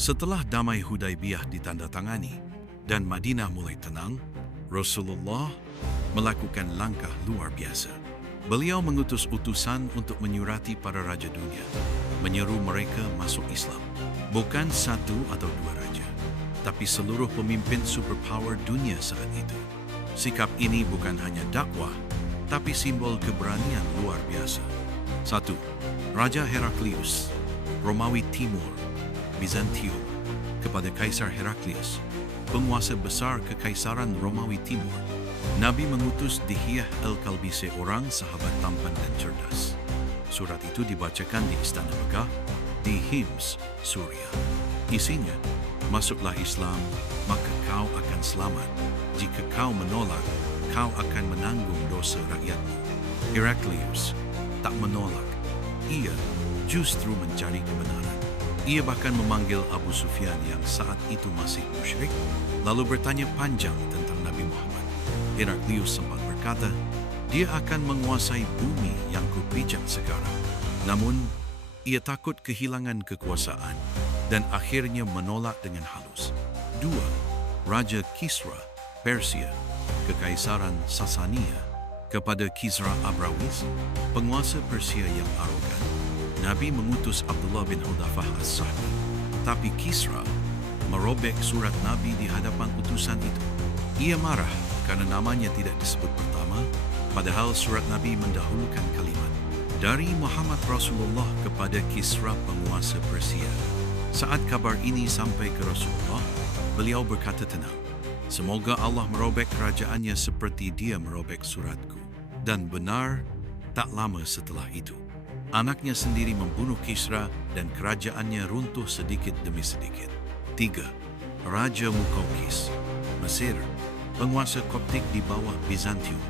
Setelah damai Hudaibiyah ditandatangani dan Madinah mulai tenang, Rasulullah melakukan langkah luar biasa. Beliau mengutus utusan untuk menyurati para raja dunia, menyeru mereka masuk Islam. Bukan satu atau dua raja, tapi seluruh pemimpin superpower dunia saat itu. Sikap ini bukan hanya dakwah, tapi simbol keberanian luar biasa. 1. Raja Heraklius, Romawi Timur, Bizantium, kepada Kaisar Heraklius, penguasa besar Kekaisaran Romawi Timur. Nabi mengutus Dihiyah al-Kalbi, seorang sahabat tampan dan cerdas. Surat itu dibacakan di Istana Megah, di Hims, Suriah. Isinya, masuklah Islam, maka kau akan selamat. Jika kau menolak, kau akan menanggung dosa rakyatmu. Heraklius tak menolak. Ia justru mencari kebenaran. Ia bahkan memanggil Abu Sufyan yang saat itu masih musyrik, lalu bertanya panjang tentang Nabi Muhammad. Heraklius sempat berkata, dia akan menguasai bumi yang kupijak sekarang. Namun, ia takut kehilangan kekuasaan dan akhirnya menolak dengan halus. 2. Raja Kisra, Persia, Kekaisaran Sasania, kepada Kisra Abrawis, penguasa Persia yang arogan. Nabi mengutus Abdullah bin Hudafah as-Sahmi, tapi Kisra merobek surat Nabi di hadapan utusan itu. Ia marah karena namanya tidak disebut pertama, padahal surat Nabi mendahulukan kalimat dari Muhammad Rasulullah kepada Kisra penguasa Persia. Saat kabar ini sampai ke Rasulullah, beliau berkata tenang, semoga Allah merobek kerajaannya seperti dia merobek suratku. Dan benar, tak lama setelah itu, anaknya sendiri membunuh Kisra dan kerajaannya runtuh sedikit demi sedikit. 3. Raja Muqawqis, Mesir, penguasa Koptik di bawah Bizantium.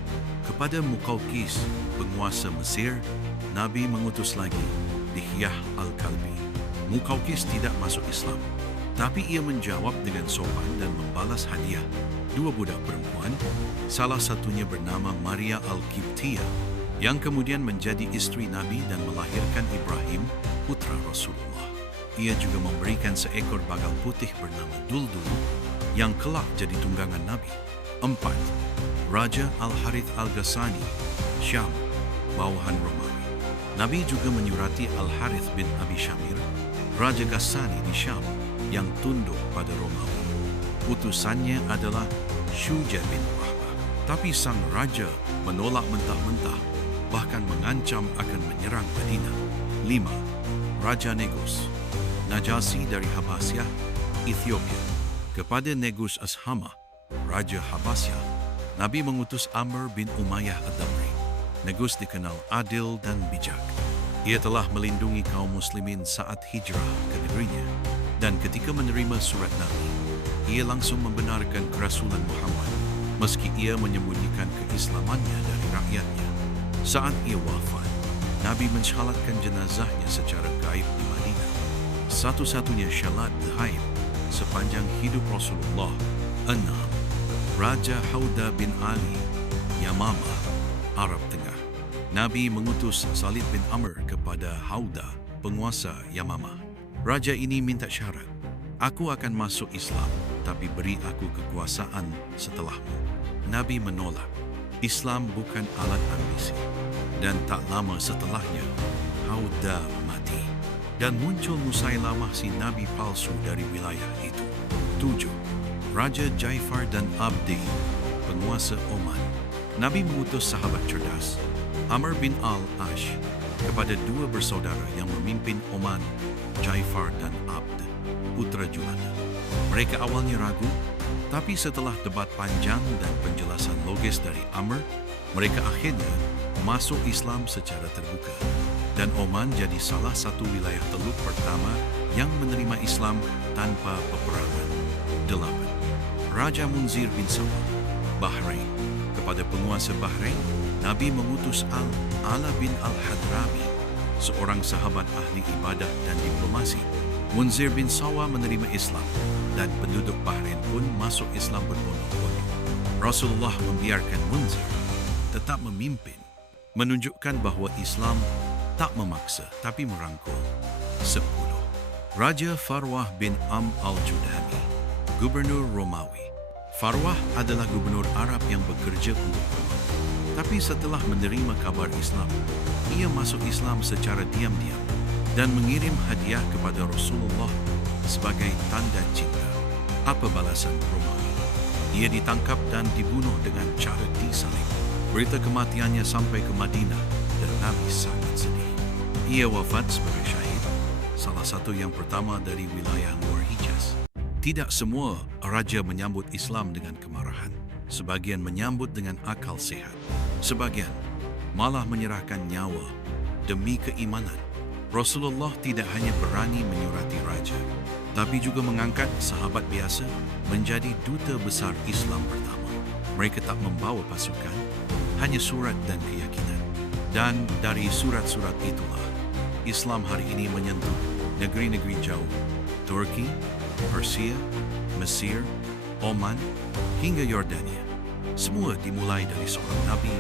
Kepada Muqawqis, penguasa Mesir, Nabi mengutus lagi Dihiyah al-Kalbi. Muqawqis tidak masuk Islam, tapi ia menjawab dengan sopan dan membalas hadiah 2 budak perempuan, salah satunya bernama Maria al-Qibtiyah, yang kemudian menjadi istri Nabi dan melahirkan Ibrahim, putra Rasulullah. Ia juga memberikan seekor bagal putih bernama Duldul, yang kelak jadi tunggangan Nabi. 4. Raja Al-Harith Al-Ghassani, Syam, bawahan Romawi. Nabi juga menyurati Al-Harith bin Abi Syamir, Raja Ghassani di Syam, yang tunduk pada Romawi. Utusannya adalah Syuja bin Wahbah. Tapi sang raja menolak mentah-mentah, bahkan mengancam akan menyerang Madinah. 5. Raja Negus, Najasi dari Habasyah, Ethiopia. Kepada Negus Ashama, Raja Habasyah, Nabi mengutus Amr bin Umayyah ad-Damri. Negus dikenal adil dan bijak. Ia telah melindungi kaum muslimin saat hijrah ke negerinya, dan ketika menerima surat Nabi, ia langsung membenarkan kerasulan Muhammad, meski ia menyembunyikan keislamannya dari rakyatnya. Saat ia wafat, Nabi mensyalatkan jenazahnya secara gaib di Madinah. Satu-satunya syalat gaib sepanjang hidup Rasulullah. 6. Raja Hauda bin Ali, Yamamah, Arab Tengah. Nabi mengutus Salid bin Amr kepada Hauda, penguasa Yamamah. Raja ini minta syarat, aku akan masuk Islam, tapi beri aku kekuasaan setelahmu. Nabi menolak. Islam bukan alat ambisi. Dan tak lama setelahnya, Hauda mati. Dan muncul Musailamah si Nabi palsu dari wilayah itu. 7. Raja Jaifar dan Abdi, penguasa Oman. Nabi mengutus sahabat cerdas, Amr bin al-Ash, kepada 2 bersaudara yang memimpin Oman, Jaifar dan Abd, putra Julana. Mereka awalnya ragu, tapi setelah debat panjang dan penjelasan logis dari Amr, mereka akhirnya masuk Islam secara terbuka. Dan Oman jadi salah satu wilayah Teluk pertama yang menerima Islam tanpa peperangan. 8. Raja Munzir bin Sawa, Bahrain. Kepada penguasa Bahrain, Nabi mengutus Al-Ala bin Al-Hadrami, seorang sahabat ahli ibadah dan diplomasi. Munzir bin Sawa menerima Islam, dan penduduk Bahrain pun masuk Islam berbondong-bondong. Rasulullah membiarkan Munzir tetap memimpin, menunjukkan bahwa Islam tak memaksa tapi merangkul. 10. Raja Farwah bin al-Judhami, Gubernur Romawi. Farwah adalah gubernur Arab yang bekerja untuk Roma. Tapi setelah menerima kabar Islam, ia masuk Islam secara diam-diam dan mengirim hadiah kepada Rasulullah sebagai tanda cinta. Apa balasan Romawi? Ia ditangkap dan dibunuh dengan cara disalib. Berita kematiannya sampai ke Madinah dan Nabi sangat sedih. Ia wafat sebagai syahid, salah satu yang pertama dari wilayah luar Hijaz. Tidak semua raja menyambut Islam dengan kemarahan. Sebagian menyambut dengan akal sehat. Sebagian malah menyerahkan nyawa demi keimanan. Rasulullah tidak hanya berani menyurati raja, tapi juga mengangkat sahabat biasa menjadi duta besar Islam pertama. Mereka tak membawa pasukan, hanya surat dan keyakinan. Dan dari surat-surat itulah, Islam hari ini menyentuh negeri-negeri jauh, Turki, Persia, Mesir, Oman, hingga Yordania. Semua dimulai dari seorang Nabi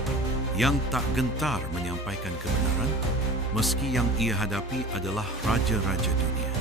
yang tak gentar menyampaikan kebenaran, meski yang ia hadapi adalah raja-raja dunia.